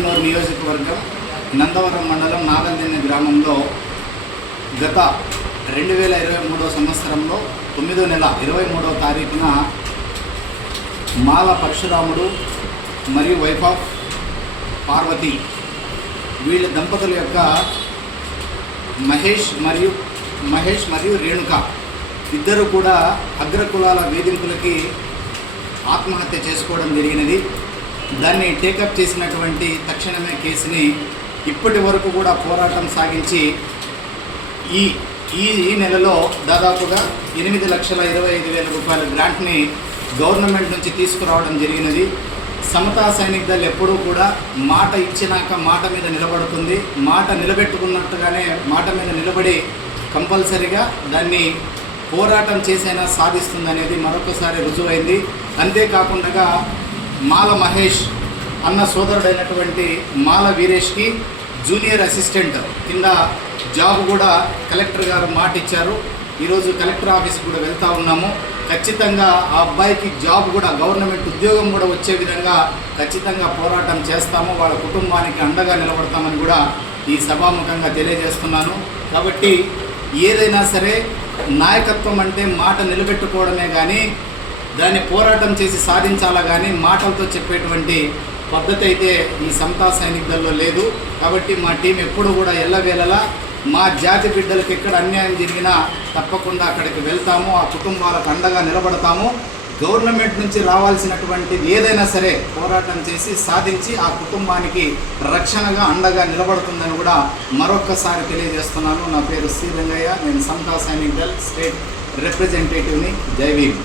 మానవీనూరు నియోజకవర్గం నందవరం మండలం నాగల్దిన్నె గ్రామంలో గత 2023 సంవత్సరంలో 9వ నెల 23వ తారీఖున మాల పరశురాముడు మరియు వైఫ్ ఆఫ్ పార్వతి వీళ్ళ దంపతుల యొక్క మహేష్ మరియు రేణుక ఇద్దరు కూడా అగ్రకులాల వేధింపులకి ఆత్మహత్య చేసుకోవడం జరిగినది. దాన్ని టేకప్ చేసినటువంటి తక్షణమే కేసుని ఇప్పటి వరకు కూడా పోరాటం సాగించి ఈ నెలలో దాదాపుగా 8,25,000 రూపాయల గ్రాంట్ని గవర్నమెంట్ నుంచి తీసుకురావడం జరిగినది. సమతా సైనిక్ దళ్ ఎప్పుడూ కూడా మాట ఇచ్చినాక మాట మీద నిలబడుతుంది. మాట నిలబెట్టుకున్నట్టుగానే మాట మీద నిలబడి కంపల్సరిగా దాన్ని పోరాటం చేసైనా సాధిస్తుందనేది మరొకసారి రుజువైంది. అంతేకాకుండా మాల మహేష్ అన్న సోదరుడైనటువంటి మాల వీరేష్కి జూనియర్ అసిస్టెంట్ కింద జాబ్ కూడా కలెక్టర్ గారు మాట ఇచ్చారు. ఈరోజు కలెక్టర్ ఆఫీస్కి కూడా వెళ్తూ ఉన్నాము. ఖచ్చితంగా ఆ అబ్బాయికి జాబ్ కూడా గవర్నమెంట్ ఉద్యోగం కూడా వచ్చే విధంగా ఖచ్చితంగా పోరాటం చేస్తాము. వాళ్ళ కుటుంబానికి అండగా నిలబడతామని కూడా ఈ సభాముఖంగా తెలియజేస్తున్నాను. కాబట్టి ఏదైనా సరే నాయకత్వం అంటే మాట నిలబెట్టుకోవడమే కానీ దాన్ని పోరాటం చేసి సాధించాలా కానీ మాటలతో చెప్పేటువంటి పద్ధతి అయితే ఈ సమతా సైనిక్ దళలో లేదు. కాబట్టి మా టీం ఎప్పుడు కూడా ఎల్లవేళలా మా జాతి బిడ్డలకు ఎక్కడ అన్యాయం జరిగినా తప్పకుండా అక్కడికి వెళ్తాము. ఆ కుటుంబాలకు అండగా నిలబడతాము. గవర్నమెంట్ నుంచి రావాల్సినటువంటిది ఏదైనా సరే పోరాటం చేసి సాధించి ఆ కుటుంబానికి రక్షణగా అండగా నిలబడుతుందని కూడా మరొక్కసారి తెలియజేస్తున్నాను. నా పేరు శ్రీ రంగయ్య. నేను సమతా సైనిక్ దళ్ స్టేట్ రిప్రజెంటేటివ్ని. జై భీమ్.